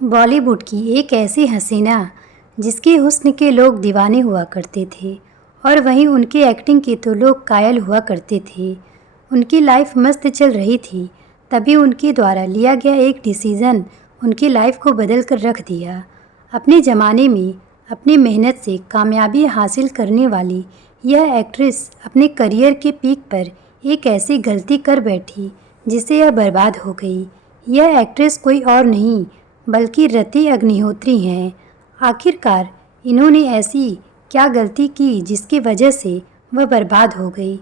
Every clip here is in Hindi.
बॉलीवुड की एक ऐसी हसीना जिसके हुस्न के लोग दीवाने हुआ करते थे और वहीं उनकी एक्टिंग के तो लोग कायल हुआ करते थे। उनकी लाइफ मस्त चल रही थी, तभी उनके द्वारा लिया गया एक डिसीज़न उनकी लाइफ को बदल कर रख दिया। अपने ज़माने में अपनी मेहनत से कामयाबी हासिल करने वाली यह एक्ट्रेस अपने करियर के पीक पर एक ऐसी गलती कर बैठी जिससे यह बर्बाद हो गई। यह एक्ट्रेस कोई और नहीं बल्कि रति अग्निहोत्री हैं। आखिरकार इन्होंने ऐसी क्या गलती की जिसकी वजह से वह बर्बाद हो गई।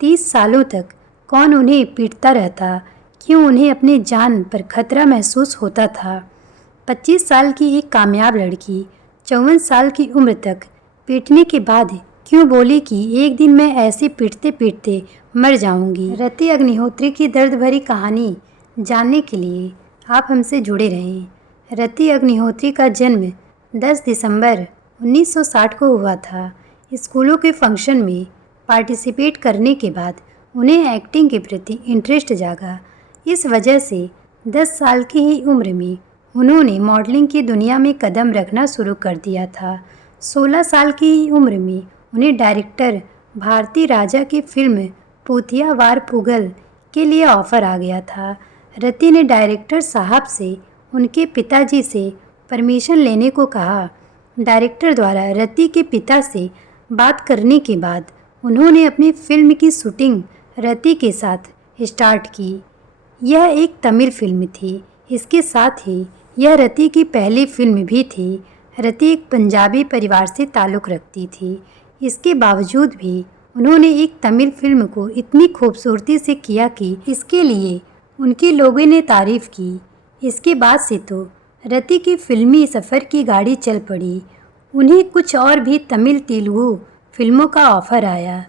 30 सालों तक कौन उन्हें पीटता रहता, क्यों उन्हें अपने जान पर खतरा महसूस होता था। 25 साल की एक कामयाब लड़की 54 साल की उम्र तक पीटने के बाद क्यों बोली कि एक दिन मैं ऐसे पीटते पीटते मर जाऊंगी। रति अग्निहोत्री की दर्द भरी कहानी जानने के लिए आप हमसे जुड़े रहें। रति अग्निहोत्री का जन्म 10 दिसंबर 1960 को हुआ था। स्कूलों के फंक्शन में पार्टिसिपेट करने के बाद उन्हें एक्टिंग के प्रति इंटरेस्ट जागा। इस वजह से 10 साल की ही उम्र में उन्होंने मॉडलिंग की दुनिया में कदम रखना शुरू कर दिया था। 16 साल की ही उम्र में उन्हें डायरेक्टर भारती राजा की फिल्म पूथिया वार पुगल के लिए ऑफ़र आ गया था। रति ने डायरेक्टर साहब से उनके पिताजी से परमिशन लेने को कहा। डायरेक्टर द्वारा रति के पिता से बात करने के बाद उन्होंने अपनी फिल्म की शूटिंग रति के साथ स्टार्ट की। यह एक तमिल फिल्म थी। इसके साथ ही यह रति की पहली फिल्म भी थी। रति एक पंजाबी परिवार से ताल्लुक़ रखती थी। इसके बावजूद भी उन्होंने एक तमिल फिल्म को इतनी खूबसूरती से किया कि इसके लिए उनके लोगों ने तारीफ़ की। इसके बाद से तो रति की फिल्मी सफ़र की गाड़ी चल पड़ी। उन्हें कुछ और भी तमिल तेलुगु फिल्मों का ऑफ़र आया।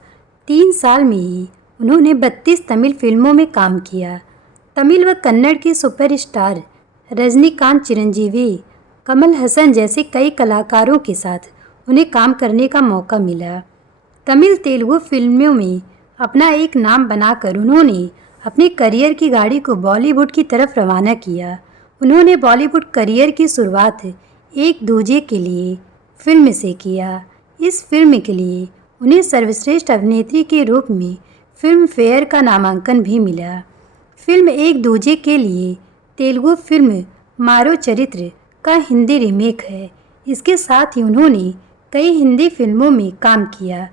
3 साल में ही उन्होंने 32 तमिल फिल्मों में काम किया। तमिल व कन्नड़ के सुपरस्टार रजनीकांत, चिरंजीवी, कमल हसन जैसे कई कलाकारों के साथ उन्हें काम करने का मौका मिला। तमिल तेलुगु फिल्मों में अपना एक नाम बनाकर उन्होंने अपने करियर की गाड़ी को बॉलीवुड की तरफ रवाना किया। उन्होंने बॉलीवुड करियर की शुरुआत एक दूजे के लिए फिल्म से किया। इस फिल्म के लिए उन्हें सर्वश्रेष्ठ अभिनेत्री के रूप में फिल्म फेयर का नामांकन भी मिला। फिल्म एक दूजे के लिए तेलुगु फिल्म मारो चरित्र का हिंदी रीमेक है। इसके साथ ही उन्होंने कई हिंदी फिल्मों में काम किया,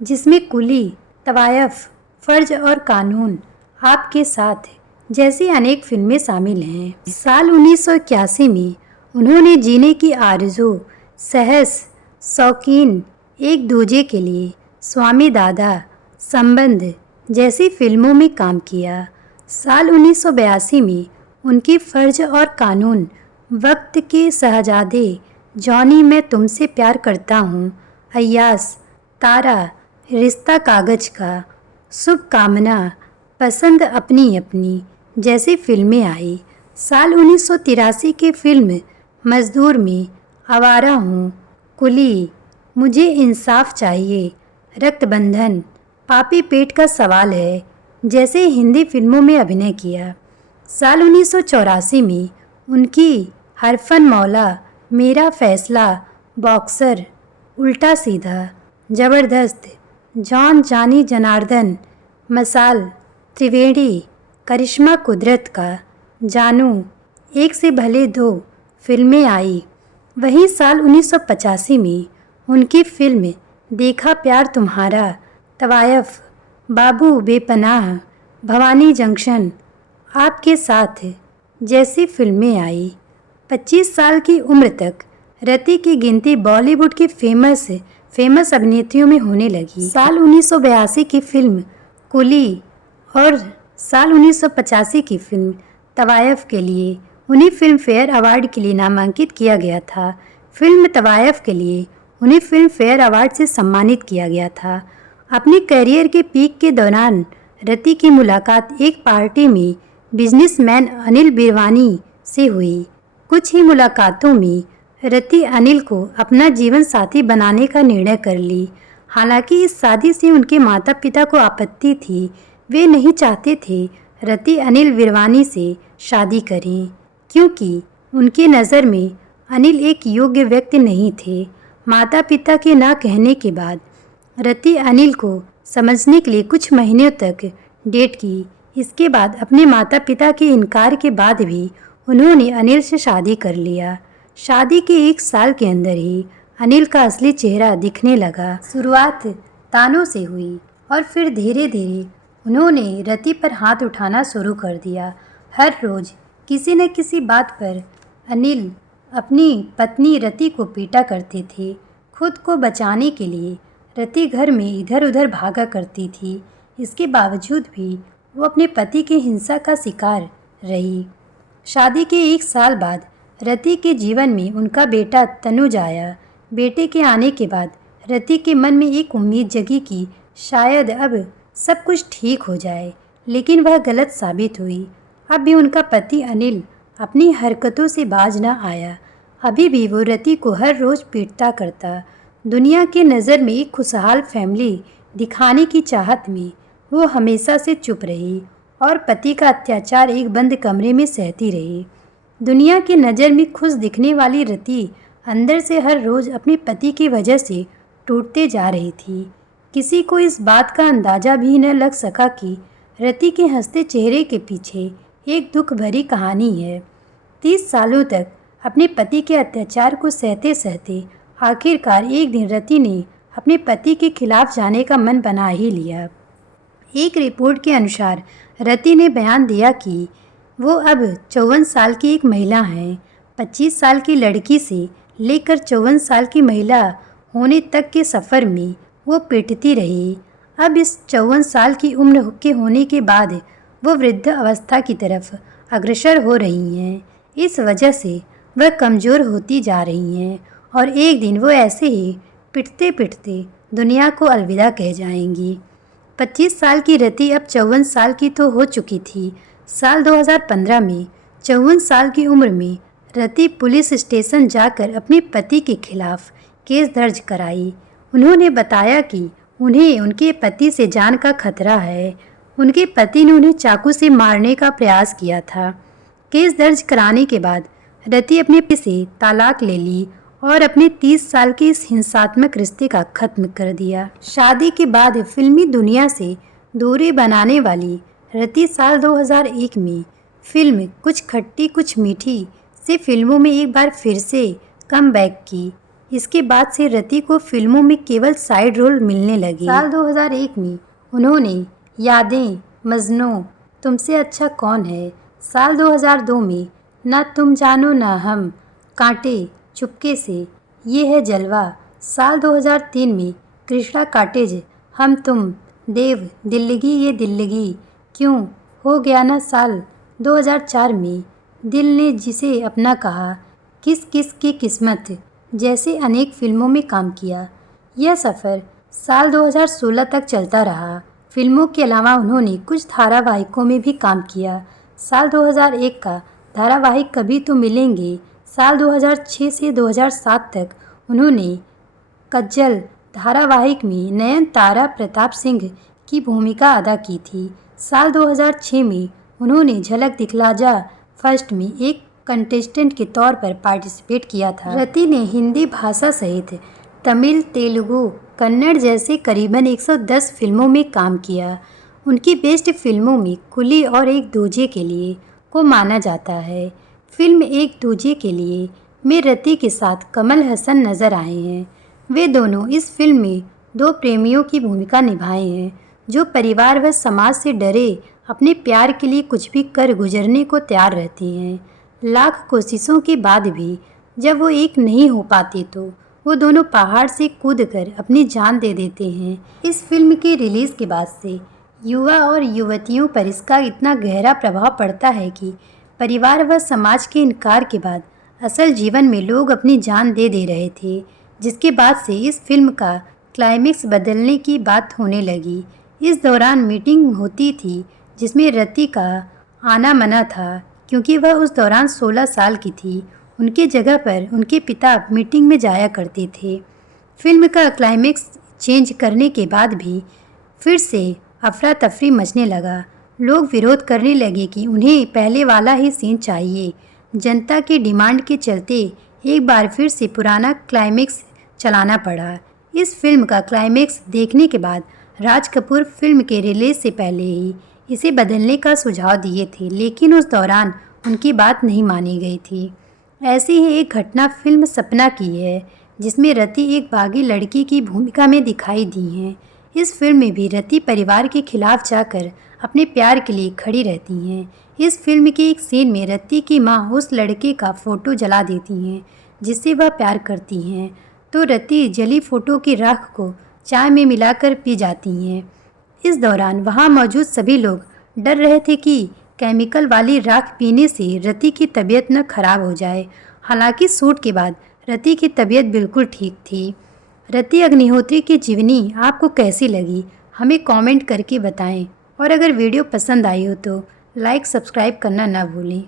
जिसमें कुली, तवायफ, फर्ज और कानून, आपके साथ जैसी अनेक फिल्में शामिल हैं। साल 1981 में उन्होंने जीने की आरज़ू, सहस, शौकीन, एक दूजे के लिए, स्वामी दादा, संबंध जैसी फिल्मों में काम किया। साल 1982 में उनकी फर्ज और कानून, वक्त के शहजादे, जॉनी, मैं तुमसे प्यार करता हूँ, अय्यास, तारा, रिश्ता कागज का, शुभकामना, पसंद अपनी अपनी जैसी फिल्में आई। साल 1983 की फिल्म मजदूर में आवारा हूँ, कुली, मुझे इंसाफ चाहिए, रक्तबंधन, पापी पेट का सवाल है जैसे हिंदी फिल्मों में अभिनय किया। साल 1984 में उनकी हरफन मौला, मेरा फैसला, बॉक्सर, उल्टा सीधा, ज़बरदस्त, जॉन जानी जनार्दन, मसाल, त्रिवेणी, करिश्मा कुदरत का, जानू, एक से भले 2 फिल्में आई। वहीं साल 1985 में उनकी फिल्म देखा प्यार तुम्हारा, तवायफ, बाबू बेपनाह, भवानी जंक्शन, आपके साथ जैसी फिल्में आई। 25 साल की उम्र तक रति की गिनती बॉलीवुड की फेमस अभिनेत्रियों में होने लगी। साल 1982 की फिल्म कुली और साल 1985 की फिल्म तवायफ के लिए उन्हें फिल्म फेयर अवार्ड के लिए नामांकित किया गया था। फिल्म तवायफ के लिए उन्हें फिल्म फेयर अवार्ड से सम्मानित किया गया था। अपने करियर के पीक के दौरान रति की मुलाकात एक पार्टी में बिजनेसमैन अनिल बिरवानी से हुई। कुछ ही मुलाकातों में रति अनिल को अपना जीवन साथी बनाने का निर्णय कर ली। हालांकि इस शादी से उनके माता पिता को आपत्ति थी। वे नहीं चाहते थे रति अनिल विरवानी से शादी करें, क्योंकि उनकी नज़र में अनिल एक योग्य व्यक्ति नहीं थे। माता पिता के ना कहने के बाद रति अनिल को समझने के लिए कुछ महीनों तक डेट की। इसके बाद अपने माता पिता के इनकार के बाद भी उन्होंने अनिल से शादी कर लिया। शादी के 1 साल के अंदर ही अनिल का असली चेहरा दिखने लगा। शुरुआत तानों से हुई और फिर धीरे धीरे उन्होंने रति पर हाथ उठाना शुरू कर दिया। हर रोज़ किसी न किसी बात पर अनिल अपनी पत्नी रति को पीटा करते थे। खुद को बचाने के लिए रति घर में इधर उधर भागा करती थी। इसके बावजूद भी वो अपने पति की हिंसा का शिकार रही। शादी के 1 साल बाद रति के जीवन में उनका बेटा तनुज आया। बेटे के आने के बाद रति के मन में एक उम्मीद जगी कि शायद अब सब कुछ ठीक हो जाए, लेकिन वह गलत साबित हुई। अब भी उनका पति अनिल अपनी हरकतों से बाज न आया। अभी भी वो रति को हर रोज़ पीटता करता। दुनिया के नज़र में एक खुशहाल फैमिली दिखाने की चाहत में वो हमेशा से चुप रही और पति का अत्याचार एक बंद कमरे में सहती रही। दुनिया की नज़र में खुश दिखने वाली रति अंदर से हर रोज़ अपने पति की वजह से टूटते जा रही थी। किसी को इस बात का अंदाज़ा भी न लग सका कि रति के हंसते चेहरे के पीछे एक दुख भरी कहानी है। 30 सालों तक अपने पति के अत्याचार को सहते सहते आखिरकार एक दिन रति ने अपने पति के खिलाफ जाने का मन बना ही लिया। एक रिपोर्ट के अनुसार रति ने बयान दिया कि वो अब 54 साल की एक महिला हैं। 25 साल की लड़की से लेकर 54 साल की महिला होने तक के सफ़र में वो पिटती रही। अब इस 54 साल की उम्र के होने के बाद वो वृद्ध अवस्था की तरफ अग्रसर हो रही हैं। इस वजह से वह कमज़ोर होती जा रही हैं और एक दिन वो ऐसे ही पिटते पिटते दुनिया को अलविदा कह जाएंगी। 25 साल की रति अब 54 साल की तो हो चुकी थी। साल 2015 में 54 साल की उम्र में रति पुलिस स्टेशन जाकर अपने पति के खिलाफ केस दर्ज कराई। उन्होंने बताया कि उन्हें उनके पति से जान का खतरा है। उनके पति ने उन्हें चाकू से मारने का प्रयास किया था। केस दर्ज कराने के बाद रति अपने पति से तलाक ले ली और अपने 30 साल के इस हिंसात्मक रिश्ते का खत्म कर दिया। शादी के बाद फिल्मी दुनिया से दूरी बनाने वाली रति साल 2001 में फिल्म कुछ खट्टी कुछ मीठी से फिल्मों में एक बार फिर से कम बैक की। इसके बाद से रति को फिल्मों में केवल साइड रोल मिलने लगे। साल 2001 में उन्होंने यादें, मजनू, तुमसे अच्छा कौन है, साल 2002 में ना तुम जानो ना हम, कांटे, चुपके से, ये है जलवा, साल 2003 में कृष्णा काटेज, हम तुम, देव, दिल्लगी ये दिल्लगी, क्यों हो गया ना, साल 2004 में दिल ने जिसे अपना कहा, किस किस की किस्मत जैसे अनेक फिल्मों में काम किया। यह सफ़र साल 2016 तक चलता रहा। फिल्मों के अलावा उन्होंने कुछ धारावाहिकों में भी काम किया। साल 2001 का धारावाहिक कभी तो मिलेंगे, साल 2006 से 2007 तक उन्होंने कज्जल धारावाहिक में नयनतारा प्रताप सिंह की भूमिका अदा की थी। साल 2006 में उन्होंने झलक दिखला जा फर्स्ट में एक कंटेस्टेंट के तौर पर पार्टिसिपेट किया था। रति ने हिंदी भाषा सहित तमिल, तेलुगु, कन्नड़ जैसे करीबन 110 फिल्मों में काम किया। उनकी बेस्ट फिल्मों में कुली और एक दूजे के लिए को माना जाता है। फिल्म एक दूजे के लिए में रति के साथ कमल हसन नज़र आए हैं। वे दोनों इस फिल्म में 2 प्रेमियों की भूमिका निभाए हैं जो परिवार व समाज से डरे अपने प्यार के लिए कुछ भी कर गुजरने को तैयार रहती हैं। लाख कोशिशों के बाद भी जब वो एक नहीं हो पाते तो वो दोनों पहाड़ से कूदकर अपनी जान दे देते हैं। इस फिल्म के रिलीज़ के बाद से युवा और युवतियों पर इसका इतना गहरा प्रभाव पड़ता है कि परिवार व समाज के इनकार के बाद असल जीवन में लोग अपनी जान दे दे रहे थे, जिसके बाद से इस फिल्म का क्लाइमेक्स बदलने की बात होने लगी। इस दौरान मीटिंग होती थी जिसमें रति का आना मना था क्योंकि वह उस दौरान 16 साल की थी। उनके जगह पर उनके पिता मीटिंग में जाया करते थे। फिल्म का क्लाइमेक्स चेंज करने के बाद भी फिर से अफरा तफरी मचने लगा। लोग विरोध करने लगे कि उन्हें पहले वाला ही सीन चाहिए। जनता की डिमांड के चलते एक बार फिर से पुराना क्लाइमेक्स चलाना पड़ा। इस फिल्म का क्लाइमेक्स देखने के बाद राज कपूर फिल्म के रिलीज से पहले ही इसे बदलने का सुझाव दिए थे, लेकिन उस दौरान उनकी बात नहीं मानी गई थी। ऐसी ही एक घटना फिल्म सपना की है, जिसमें रति एक बागी लड़की की भूमिका में दिखाई दी हैं। इस फिल्म में भी रति परिवार के खिलाफ जाकर अपने प्यार के लिए खड़ी रहती हैं। इस फिल्म के एक सीन में रति की माँ उस लड़के का फ़ोटो जला देती हैं जिससे वह प्यार करती हैं, तो रति जली फ़ोटो की राख को चाय में मिलाकर पी जाती हैं। इस दौरान वहाँ मौजूद सभी लोग डर रहे थे कि केमिकल वाली राख पीने से रति की तबीयत न खराब हो जाए। हालांकि शूट के बाद रति की तबीयत बिल्कुल ठीक थी। रति अग्निहोत्री की जीवनी आपको कैसी लगी, हमें कमेंट करके बताएं, और अगर वीडियो पसंद आई हो तो लाइक सब्सक्राइब करना ना भूलें।